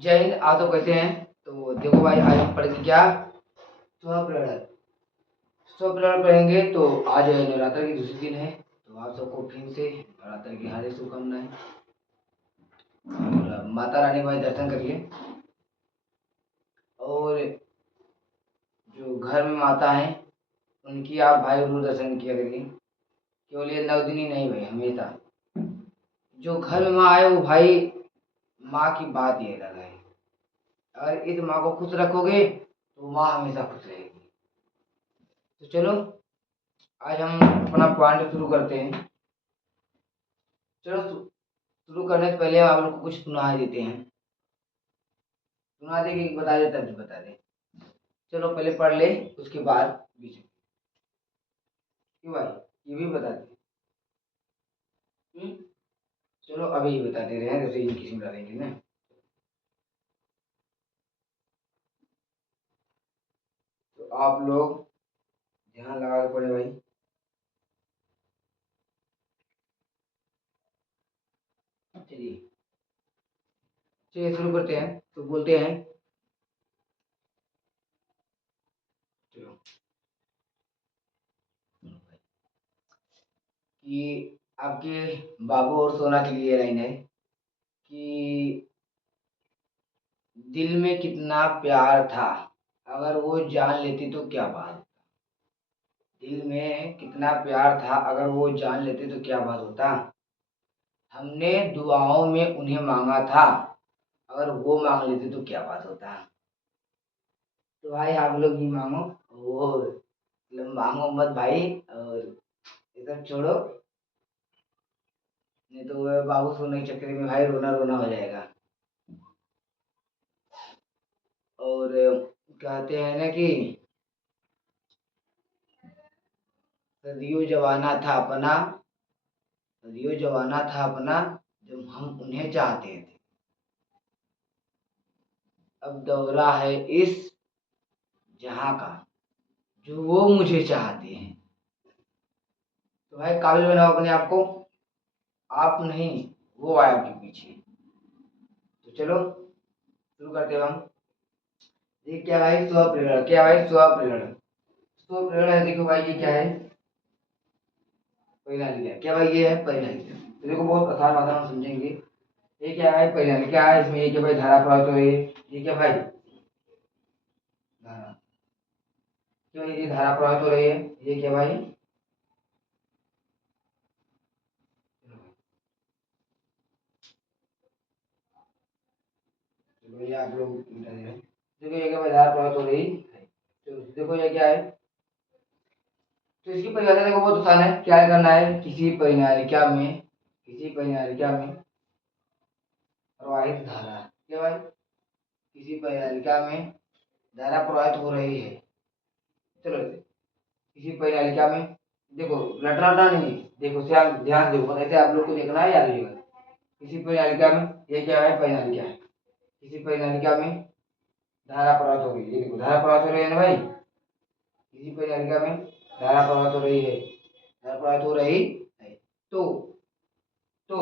जय हिंद। आप तो कैसे हैं? तो देखो भाई, आज हम पढ़ेंगे क्या? स्वप्रेरणा। स्वप्रेरणा पढ़ेंगे। तो आज नवरात्र की दूसरी दिन है, तो आप सबको फिर से नवरात्र की हार्दिक शुभकामनाएं। और माता रानी भाई दर्शन करिए। और जो घर में माता हैं उनकी आप भाई जरूर दर्शन किया करिए। केवल ये 9 दिन ही नहीं भाई, हमेशा जो घर में माँ है वो भाई, माँ की बात ये अलग है। अगर इस माँ को खुश रखोगे तो माँ हमेशा खुश रहेगी। तो चलो, आज हम अपना पॉइंट शुरू करते हैं। चलो, शुरू करने से पहले हम आप लोग को कुछ सुना देते हैं। सुना दे कि बता दे, तब बता दे। चलो पहले पढ़ ले, उसके बाद बीच में। क्यों भाई, ये भी बता दे। हम्म? चलो अभी ये बता दे रहे हैं, जैसे ये किसी में डालेंगे ना। तो आप लोग ध्यान लगा के पढ़े भाई। चलिए, चलिए शुरू करते हैं। तो बोलते हैं, चलो, कि आपके बाबू और सोना के लिए लाइन है कि दिल में कितना प्यार था, अगर वो जान लेती तो क्या बात। दिल में कितना प्यार था, अगर वो जान लेते तो क्या बात होता। हमने दुआओं में उन्हें मांगा था, अगर वो मांग लेते तो क्या बात होता। तो भाई आप लोग भी मांगो, वो मतलब मांगो मत भाई। और ये सब छोड़ो, नहीं तो वो बाबू सोने के चक्कर में भाई रोना रोना हो जाएगा। और कहते हैं ना कि सदियों जवाना था अपना, सदियों जवाना था अपना, जब हम उन्हें चाहते थे। अब दौरा है इस जहां का, जो वो मुझे चाहते हैं। तो भाई काबिल बनाओ अपने आप को। आप नहीं, वो आए आपके पीछे। तो चलो शुरू करते हैं हम। ये क्या भाई? स्वप्रेरणा। क्या भाई? स्वप्रेरणा। स्वप्रेरणा है, देखो भाई ये क्या है? परिणालिका। क्या भाई? ये है परिणालिका। तो देखो बहुत आसान भाषा में समझेंगे। ये क्या है? परिणालिका। क्या है इसमें? ये क्या भाई? धारा प्रवाहित हो रही है। ये क्या भाई? धारा। क्यों ये धारा प्रवाहित हो रही है? ये क्या भाई? चलो ये आप लोग मिटा दे रहे हैं। देखो ये क्या भाई? धारा प्रवाहित हो रही है। तो देखो ये क्या है? तो इसकी परिभाषा देखो बहुत आसान है। क्या करना है? किसी परिणालिका में, किसी परिणालिका में प्रवाहित धारा। क्या भाई? किसी परिणालिका में धारा प्रवाहित हो रही है। चलो किसी परिणालिका में, देखो रटना रटना नहीं, देखो ध्यान ध्यान देखो, ऐसे आप लोग को देखना है, याद रखिएगा। किसी परिणालिका में, ये क्या है? परिणालिका है। किसी परिणालिका में धारा प्रवाहित हो रही है। ये देखो धारा प्रवाहित हो रही है ना भाई। किसी परिणालिका में धारा प्रवाहित हो रही है, धारा प्रवाहित हो रही है। तो तो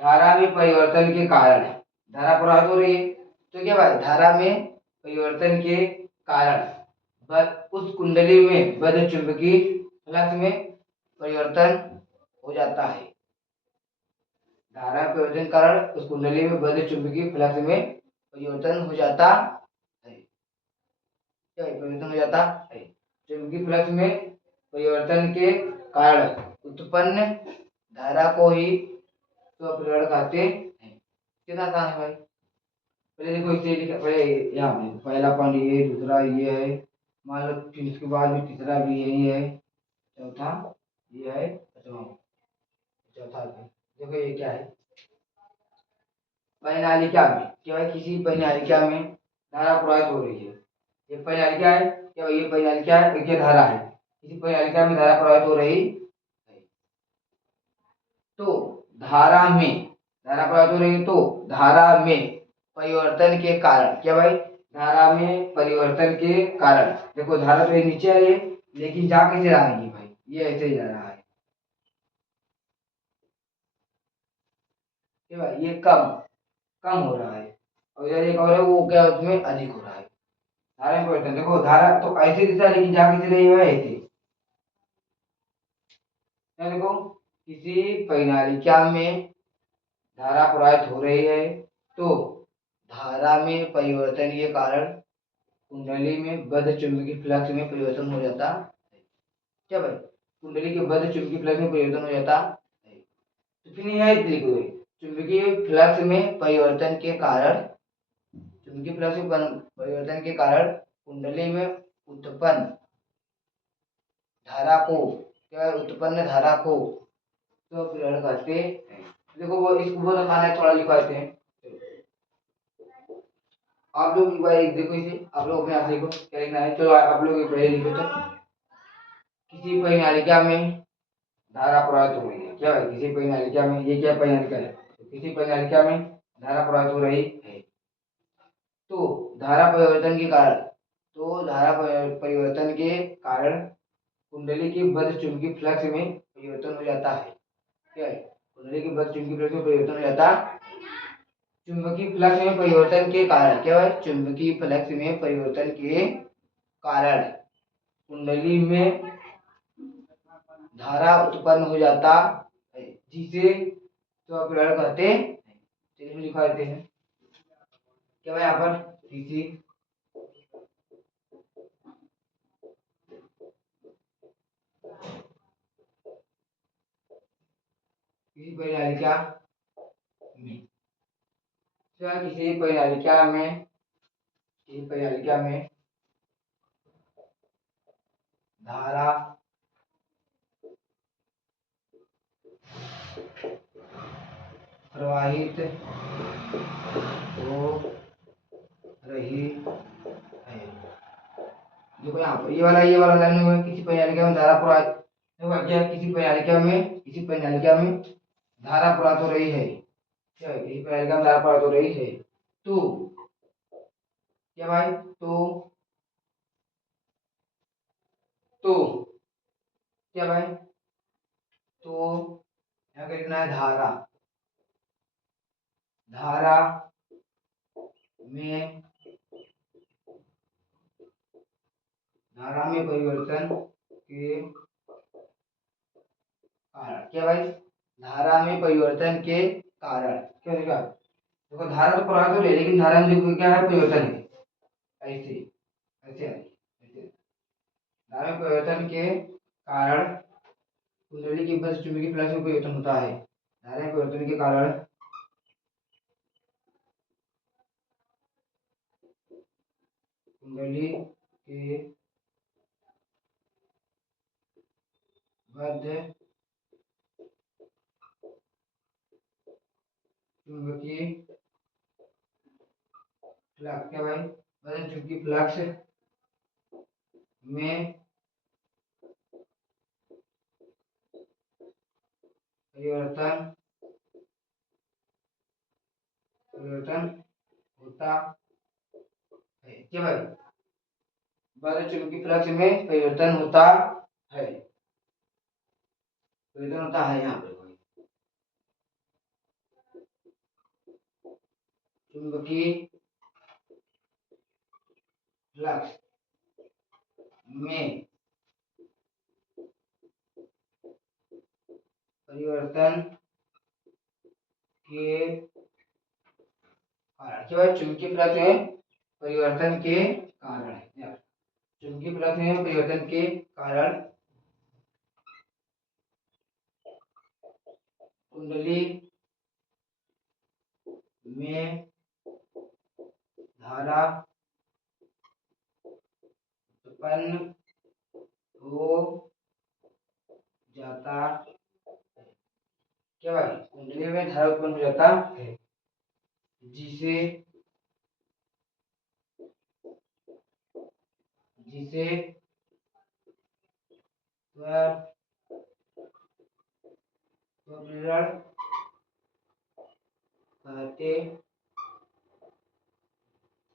धारा में परिवर्तन के कारण, धारा प्रवाहित हो रही है, तो क्या भाई? धारा में परिवर्तन के कारण उस कुंडली में बद्ध चुंबकीय फ्लक्स में परिवर्तन हो जाता है। धारा में परिवर्तन के कारण उस कुंडली में बद्ध चुंबकीय फ्लक्स में परिवर्तन हो जाता है। क्या परिवर्तन हो जाता है? चुंबकीय फ्लक्स में परिवर्तन के कारण उत्पन्न धारा को ही स्वप्रेरण कहते हैं। कितना आसान है भाई। पहले देखो इसे लिखा, पहले यहाँ पे पहला पॉइंट ये, दूसरा ये है, मान लो फिर इसके बाद में तीसरा भी यही है, चौथा ये है, पांचवा चौथा भी। देखो ये क्या है? परिणालिका में, क्या भाई? किसी परिणालिका में धारा प्रवाहित हो रही है। ये परिणालिका है। क्या भाई? ये परिणालिका है, ये धारा है। किसी परिणालिका में धारा प्रवाहित हो रही है। तो धारा में, धारा प्रवाहित हो रही है, तो धारा में परिवर्तन के कारण, क्या भाई? धारा में परिवर्तन के कारण, देखो धारा तो ये नीचे आ रही है, लेकिन जा कैसे रहा है ये भाई? ये ऐसे ही जा रहा है। क्या भाई? ये कम कम हो रहा है। और इधर एक और है, वो क्या उसमें अधिक हो रहा है। धारा में परिवर्तन, देखो धारा तो ऐसे दिशा लेकिन जा किसी रही है ऐसे। क्या देखो, किसी परिनालिका में धारा प्रवाहित हो रही है तो धारा में परिवर्तन के कारण कुंडली में बद्ध चुंबकीय फ्लक्स में परिवर्तन हो जाता है। क्या भाई, कुंडली के बद्ध चुंबकीय फ्लक्स में परिवर्तन हो जाता है। तो फिर यह लिखो, चुंबकीय फ्लक्स में परिवर्तन के कारण, चुंबकीय फ्लक्स में परिवर्तन के कारण कुंडली में उत्पन्न धारा को, क्या उत्पन्न धारा को तो ग्रहण करते हैं। देखो वो इसको बहुत आसान है, थोड़ा लिखवाते हैं। आप लोग एक बार एक देखो इसे, आप लोग अपने आप लिखो क्या लिखना है। चलो आप लोग एक पहले लिखो तो, किसी परिनालिका में धारा प्रवाहित हो रही है। क्या है, किसी परिनालिका में, ये क्या परिनालिका है, तो किसी परिनालिका में धारा प्रवाहित हो रही है तो धारा परिवर्तन के कारण, तो धारा परिवर्तन के कारण कुंडली के बद्ध चुंबकीय फ्लक्स में परिवर्तन हो जाता है। क्या है, कुंडली के बद्ध चुंबकीय फ्लक्स में परिवर्तन हो जाता है। चुंबकीय फ्लक्स में परिवर्तन के कारण, क्या है, चुंबकीय फ्लक्स में परिवर्तन के कारण कुंडली में धारा उत्पन्न हो जाता है, जिसे स्वप्रेरण कहते हैं। चलिए लिखा देते हैं। क्या भाई, यहाँ पर किसी किसी परिनालिका में, किसी परिनालिका में, किसी परिनालिका में धारा प्रवाहित हो रही है। देखो यहाँ पर ये वाला लाइन में, किसी परिनालिका में धारा प्रवाहित, देखो क्या, किसी परिनालिका में, किसी परिनालिका में धारा प्रवाहित हो रही है। क्या है, किसी परिनालिका में धारा प्रवाहित हो रही है तो, क्या भाई, तो क्या भाई, तो यहाँ क्या लिखना है, धारा, धारा में, धारा में परिवर्तन के कारण। क्या भाई, धारा में परिवर्तन के कारण। क्या लिखा, देखो धारा तो प्रवाहित हो रही है लेकिन धारा में देखो क्या है, परिवर्तन है। ऐसे ऐसे ऐसे धारा में परिवर्तन के कारण कुंडली के बस चुंबकीय फ्लक्स में परिवर्तन होता है। धारा में परिवर्तन के कारण कुंडली के बद्ध चुंबकीय फ्लक्स, क्या भाई, बद्ध चुंबकीय फ्लक्स में परिवर्तन परिवर्तन होता है। क्या भाई, बद्ध चुंबकीय फ्लक्स में परिवर्तन होता है, परिवर्तन होता है। यहाँ पे चुंबकीय फ्लक्स में परिवर्तन के कारण, क्या भाई, चुंबकीय फ्लक्स में परिवर्तन के कारण है। चुंबकीय फ्लक्स में परिवर्तन के कारण कुंडली में धारा उत्पन्न हो जाता है। क्या भाई, कुंडली में धारा उत्पन्न हो जाता है, जिसे जिसे स्वप्रेरण कहते,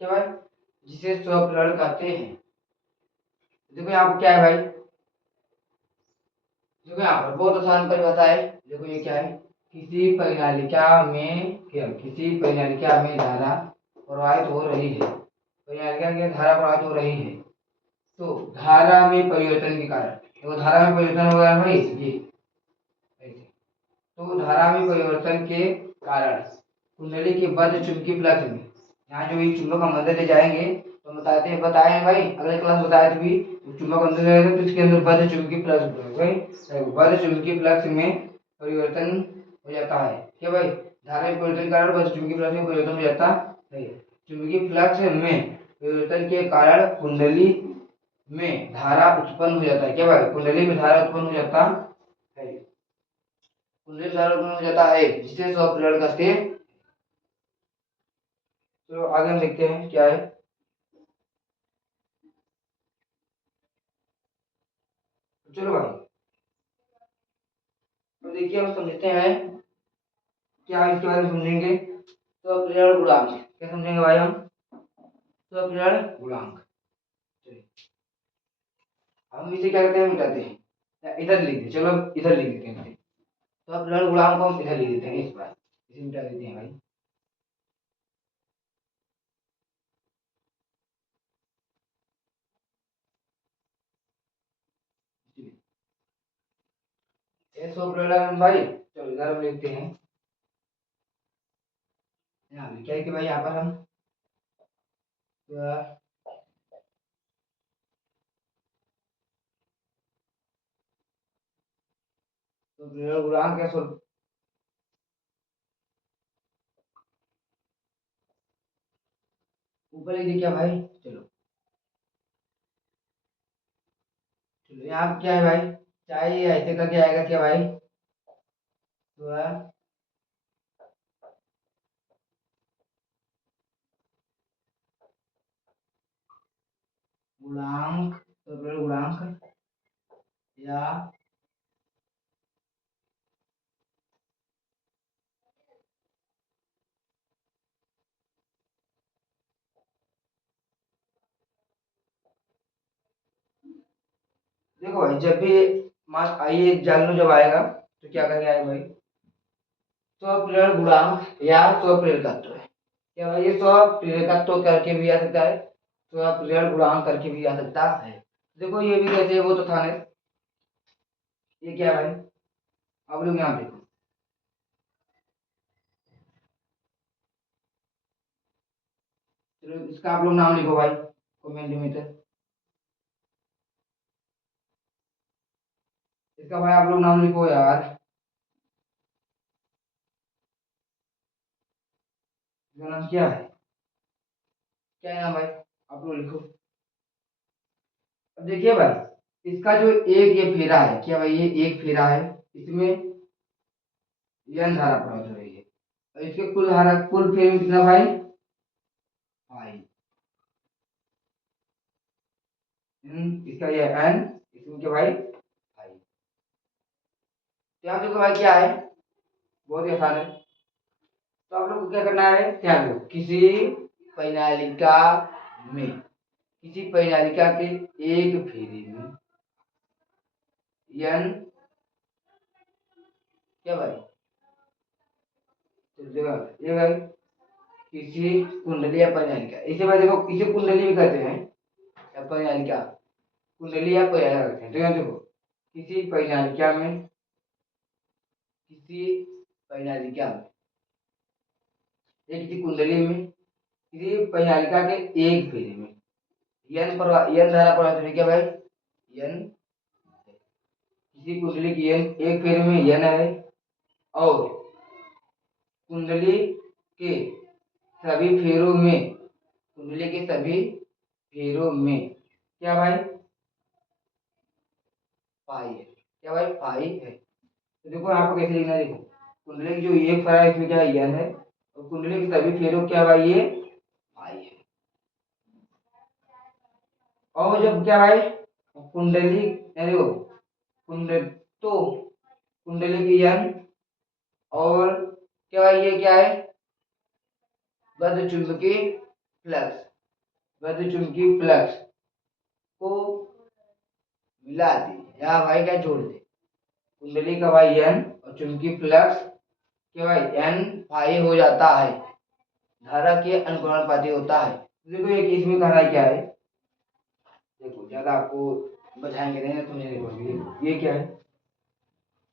क्या भाई, जिसे स्वप्रेरण कहते हैं। देखो यहाँ पर क्या है भाई, देखो यहाँ पर बहुत आसान परिभाषा है। देखो ये क्या है, किसी परिनालिका में, क्या, किसी परिनालिका में धारा प्रवाहित हो रही है, परिनालिका की धारा प्रवाहित हो रही है, तो धारा में परिवर्तन के कारण, तो धारा में परिवर्तन हो गया भाई ये ऐसे। तो धारा में परिवर्तन के कारण कुंडली के बद्ध चुंबकीय फ्लक्स में, यहाँ जो ये चुंबक हम अंदर ले जाएंगे तो बताए भाई अगले क्लास बताए थे भी, चुंबक अंदर ले जाएंगे तो इसके अंदर बद्ध चुंबकीय फ्लक्स भाई, बद्ध चुंबकीय फ्लक्स में परिवर्तन हो जाता है क्या भाई, धारा में परिवर्तन के कारण बद्ध चुंबकीय फ्लक्स में परिवर्तन हो जाता है। चुंबकीय फ्लक्स में परिवर्तन के कारण कुंडली में धारा उत्पन्न हो जाता है क्या भाई, कुंडली में धारा उत्पन्न हो जाता है, कुंडली में धारा उत्पन्न हो जाता है जिसे स्वप्रेरण कहते हैं। तो आगे हम देखते हैं क्या है। चलो भाई तो देखिए हम समझते हैं क्या इसके बारे में समझेंगे। स्वप्रेरण गुणांक क्या समझेंगे भाई हम, स्वप्रेरण गुणांक। चलिए हम इसे क्या करते हैं मिटाते हैं या इधर लिख देते, चलो इधर लिख देते हैं। स्वप्रेरण गुणांक को हम इधर लिख देते हैं, इस बार इसे मिटा देते हैं भाई। ये स्वप्रेरण भाई चलो इधर हम लिखते हैं, यहाँ क्या है कि भाई यहाँ पर हम स्वप्रेरण गुणांक क्या ऊपर लिख दिया क्या भाई। चलो चलो यहाँ क्या है भाई, चाहे ये ऐसे करके आएगा क्या भाई, तो गुणांक, स्वप्रेरण गुणांक या देखो भाई जब भी मास आइए जान जब आएगा तो क्या करके आएगा भाई, स्वप्रेरण गुणांक या स्वप्रेरकत्व है क्या भाई, ये स्वप्रेरकत्व करके भी आ सकता है, स्वप्रेरण गुणांक करके भी आ सकता है। देखो ये भी कैसे है वो तो था नहीं, ये क्या है भाई, अब लोग यहाँ देखो, चलो इसका आप लोग नाम लिखो भाई कमेंट में, तो इसका भाई आप लोग नाम लिखो यार, इसका नाम क्या है, क्या है नाम भाई आप लोग लिखो। अब देखिए भाई इसका जो एक ये फेरा है क्या भाई, ये एक फेरा है, इसमें यन धारा प्रवाहित हो रही है, और इसके कुल धारा कुल फेरे में कितना भाई, भाई इसका ये एन, इसमें क्या भाई भाई। ध्यान देखो भाई क्या है, बहुत ही आसान है। तो आप लोग को क्या करना है, ध्यान दो, किसी परिनालिका में, किसी परिनालिका के एक फेरे में यन क्या भाई, तो देखो ये भाई किसी कुंडली या परिनालिका, इसे भाई देखो इसे कुंडली भी कहते हैं या परिनालिका, कुंडली या परिनालिका कहते हैं। तो यहाँ देखो किसी परिनालिका में, किसी परिनालिका में, या किसी कुंडली में, किसी परिनालिका के एक फेरे में यन धारा प्रवाहित होने क्या भाई, यन किसी कुंडली की यन एक फेरे में यन है, और कुंडली के सभी फेरों में, कुंडली के सभी फेरों में क्या भाई पाई है क्या भाई, पाई है। तो देखो यहाँ पर कैसे लिखना है, देखो कुंडली की जो एक फेरा है इसमें क्या है यन है, और कुंडली के सभी फेरों क्या भाई ये पाई है। और जब क्या भाई कुंडली देखो कुंडली, तो कुंडली की यन और क्या भाई ये क्या है बद्ध चुंबकीय फ्लक्स, बद्ध चुंबकीय फ्लक्स को मिला दे या भाई क्या जोड़ दे, कुंडली का भाई एन और चुंबकीय फ्लक्स के भाई एन फाई हो जाता है, धारा के अनुक्रमणपाती होता है। देखो एक इसमें कह रहा है क्या है, देखो ज्यादा आपको बझाएंगे नहीं ना, समझने पाओगे। ये क्या है,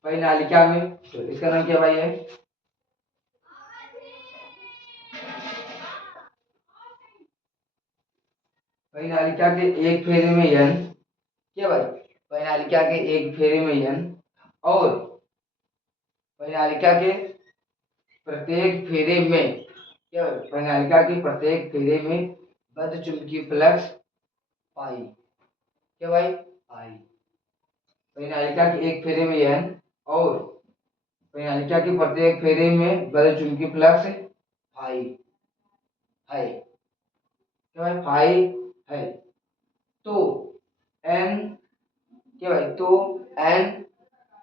परिनालिका में, तो इसका नाम क्या भाई है, परिनालिका के एक फेरे में यन, क्या भाई, परिनालिका के एक फेरे में यन, और परिनालिका के प्रत्येक फेरे में, क्या भाई, परिनालिका के प्रत्येक फेरे में बद्ध चुंबकीय फ्लक्स पाई, क्या भाई, पाई। परिनालिका के एक फेरे में यन और परिनालिका के प्रत्येक फेरे में बद्ध चुंबकीय फ्लक्स फाई है, क्या भाई, फाई है। तो एन, क्या भाई, तो एन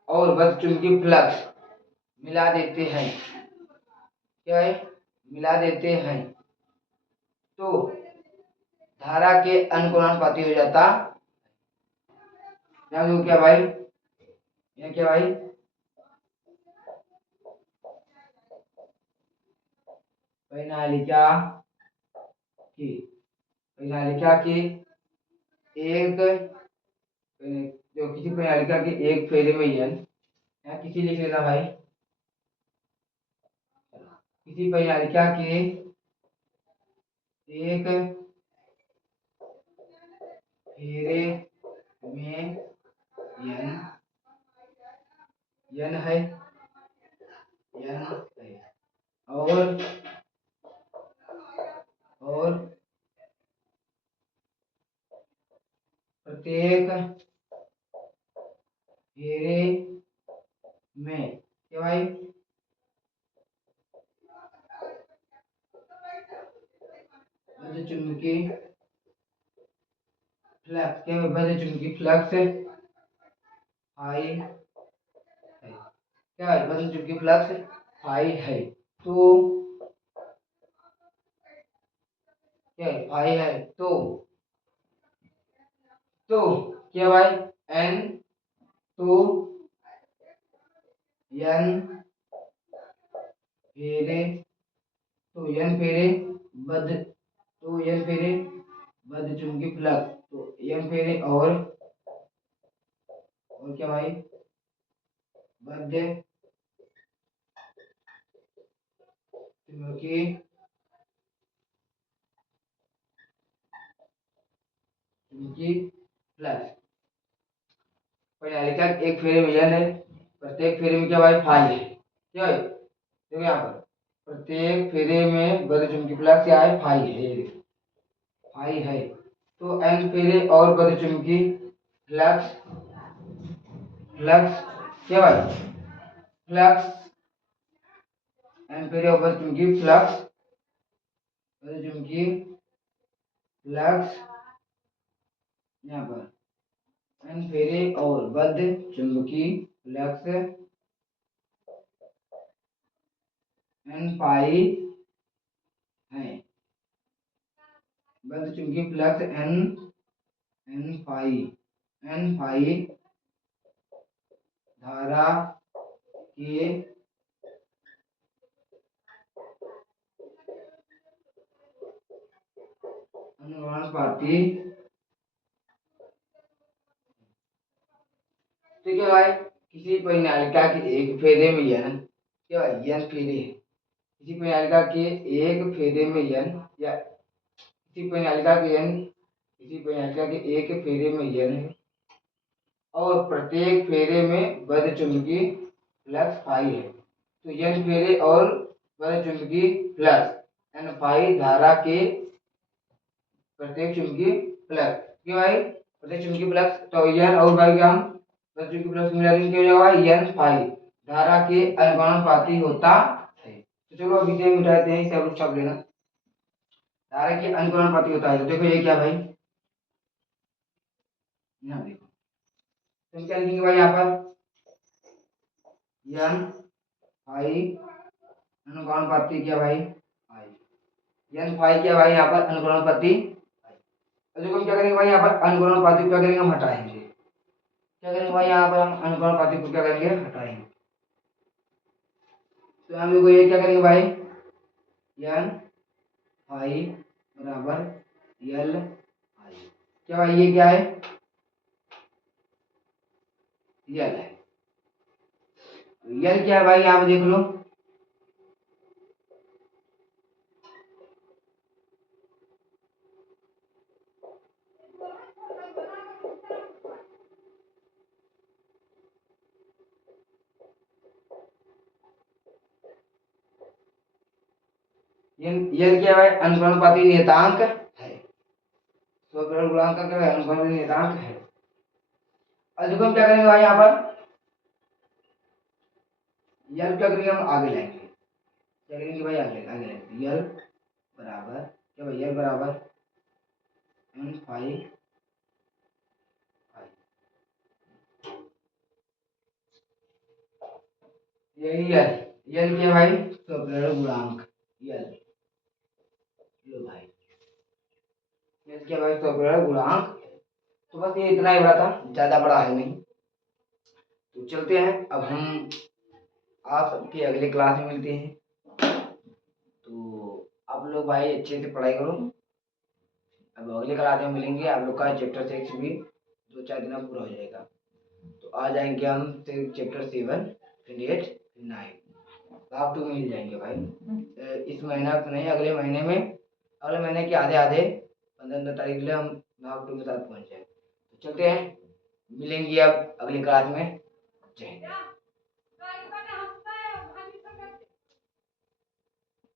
और बद्ध चुंबकीय फ्लक्स मिला देते हैं, क्या है, मिला देते हैं, तो धारा के अनुक्रमणपाती हो जाता। ध्यान दो, क्या भाई, ये क्या भाई, परिनालिका की, परिनालिका की एक, जो किसी परिनालिका के एक फेरे में यन, यहाँ किसी लिख लेना भाई, किसी परिनालिका के एक फेरे में यन, यन है, यन है, और प्रत्येक फेरे में, क्या भाई, बद्ध चुंबकीय फ्लक्स, क्या भाई, बद्ध चुंबकीय फ्लक्स फाई है, क्या भाई, बद्ध चुंबकीय फ्लक्स फाई है। तो क्या है, फाई है, तो क्या भाई, एन, तो यन फेरे, तो यन फेरे बद्ध, तो यन फेरे बद्ध चुंबकीय फ्लक्स, तो यन फेरे और क्या भाई, बद्ध चुंबकीय फ्लक्स। परिनालिका एक फेरे में यन है, प्रत्येक फेरे में क्या भाई, फाई है, क्या है, देखो यहाँ पर प्रत्येक फेरे में बद्ध चुंबकीय फ्लक्स क्या है, फाई है, ये देखो फाई है। तो एन फेरे और बद्ध चुंबकीय फ्लक्स, फ्लक्स, क्या भाई, फ्लक्स, एन फेरे और बद्ध चुंबकीय फ्लक्स, बद्ध चुंबकीय फ्लक्स, यहाँ पर एन फेरे और बद्ध चुंबकीय फ्लक्स एन पाई है, बद्ध चुंबकीय फ्लक्स एन, एन पाई, एन पाई धारा के अनुक्रमणपाती, ठीक है भाई, किसी परिनालिका के एक फेरे में यन, क्या भाई, यन फेरे है, किसी परिनालिका के एक फेरे में यन, या किसी परिनालिका के यन, किसी परिनालिका के एक फेरे में यन है और प्रत्येक फेरे में बद्ध चुंबकीय फ्लक्स फाई है। तो यन फेरे और बद्ध चुंबकीय फ्लक्स एन फाई धारा के प्रत्येक चुंबकीय फ्लक्स, क्यों भाई, प्रत्येक चुंबकीय फ्लक्स, तो यन और भाई क्या, हम प्रत्येक चुंबकीय फ्लक्स मिलाकर क्या हो जाएगा, यन फाई धारा के अनुक्रमणपाती होता है। तो चलो अभी से मिटाते हैं, इसे आप लोग छाप लेना, धारा के अनुक्रमणपाती होता है। तो देखो ये क्या भाई, यहाँ देखो, तो हम क्या लिखेंगे भाई, यहाँ पर यन फाई अनुक्रमणपाती, क्या भाई, फाई, यन फाई क्या भाई, यहाँ पर अनुक्रमणपाती। तो देखो हम क्या करेंगे भाई, यहाँ पर अनुक्रमणपाती को क्या करेंगे, हम हटाएंगे, क्या करेंगे भाई, यहाँ पर हम अनुक्रमणपाती को क्या करेंगे, हटाएंगे। तो हम लोग ये क्या करेंगे भाई, यन फाइव बराबर यल आई। क्या भाई ये क्या है? यल है। यल क्या है भाई यहाँ पे देख लो। यल क्या है? अनुपाती नियतांक है। स्वप्रेरक गुणांक का क्या है? अनुपाती नियतांक है। अब देखो हम क्या करेंगे भाई यहाँ पर, यल क्या करेंगे हम आगे लाएंगे। क्या करेंगे भाई? आगे आगे लाएंगे। यल बराबर क्या भाई? यल बराबर एन फाइव यही यल। यल क्या भाई? स्वप्रेरक गुणांक यल। लो भाई यल क्या भाई? स्वप्रेरक गुणांक। तो बस ये इतना ही बड़ा था, ज्यादा बड़ा है नहीं। तो चलते हैं अब हम आप सबके अगले क्लास में मिलते हैं। तो आप लोग भाई अच्छे से पढ़ाई करो। अब अगले क्लास में मिलेंगे। आप लोग का चैप्टर 6 भी 2-4 दिन में पूरा हो जाएगा। तो आ जाएंगे हम चैप्टर 7 फिर 8 फिर 9 भाग 2 मिल जाएंगे भाई। इस महीना तो नहीं, अगले महीने में, अगले महीने के आधे आधे 15 तारीख ले हम भाग 2 के साथ पहुंच जाएंगे। तो चलते हैं, मिलेंगे अब अगली क्लास में। जय हिंद।